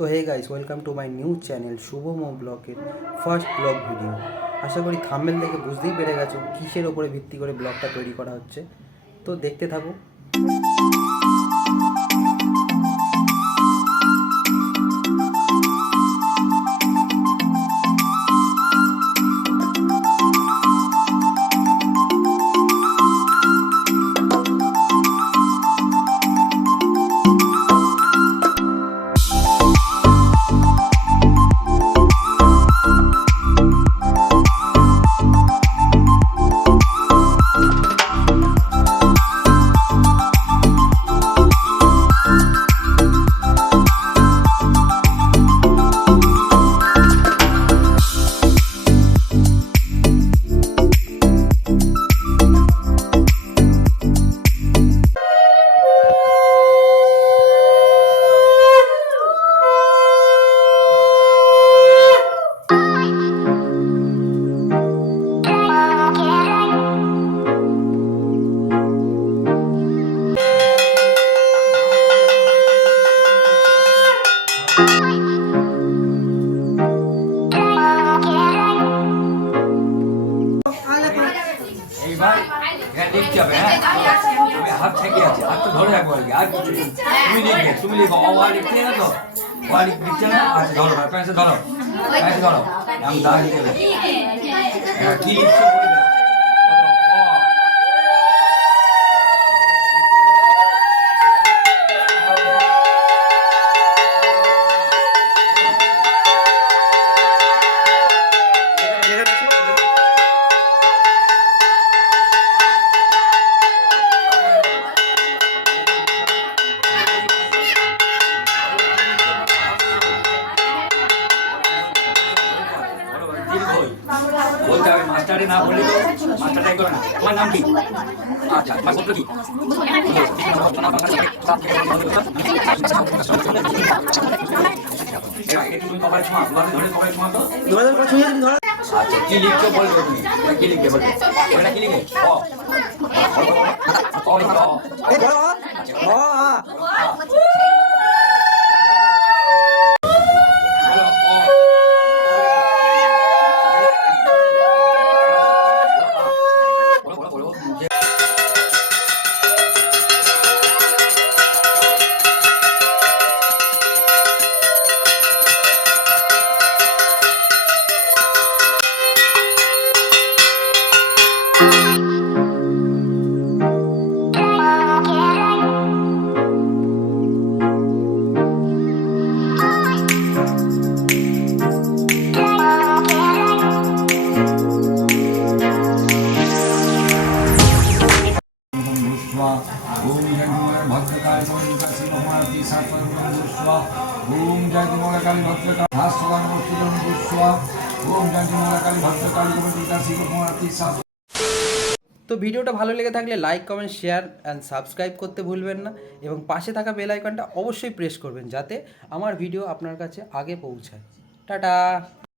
তো hey guys, welcome to my new channel Shubham ব্লগের first blog video. আশা করি thumbnail দেখে বুঝতেই পেরে গেছো কিসের ওপরে ভিত্তি করে ব্লগটা তৈরি করা হচ্ছে। তো দেখতে থাকো। এইবার দেখতে হবে। হ্যাঁ, আমি হাত থেকে আছে, হাত তো ধরে রাখবো আর কি। আর কিছু তুমি লিখো অওয়া লিখতে না তো, ওয়া লিখতে না। আচ্ছা ধরো, পেন্সিল ধরো, পেন্সিল ধরো, আমি দাগ লিখে দেবো। কি লিখছো বলে দাও। বলতে হবে, মাস্টারে না বললে তো মাস্টারটাই করে না। তোমার নাম কি? আচ্ছা, তোমার গোত্র কি? আচ্ছা, কি লিখছো বলবে তুমি? কি লিখবে বলবে? এটা কি লিখে? ओम जय भद्रकाली भद्रकाली भगवती सात्वस्वा ओम जय काली भद्रकाली हास्वान वस्तुदं पुष्वा ओम जय काली भद्रकाली भद्रकाली भगवती सात्व। তো ভিডিওটা ভালো লেগে থাকলে like, comment, share and subscribe করতে ভুলবেন না, এবং পাশে থাকা বেল আইকনটা অবশ্যই প্রেস করবেন যাতে আমার ভিডিও আপনার কাছে আগে পৌঁছায়। টাটা।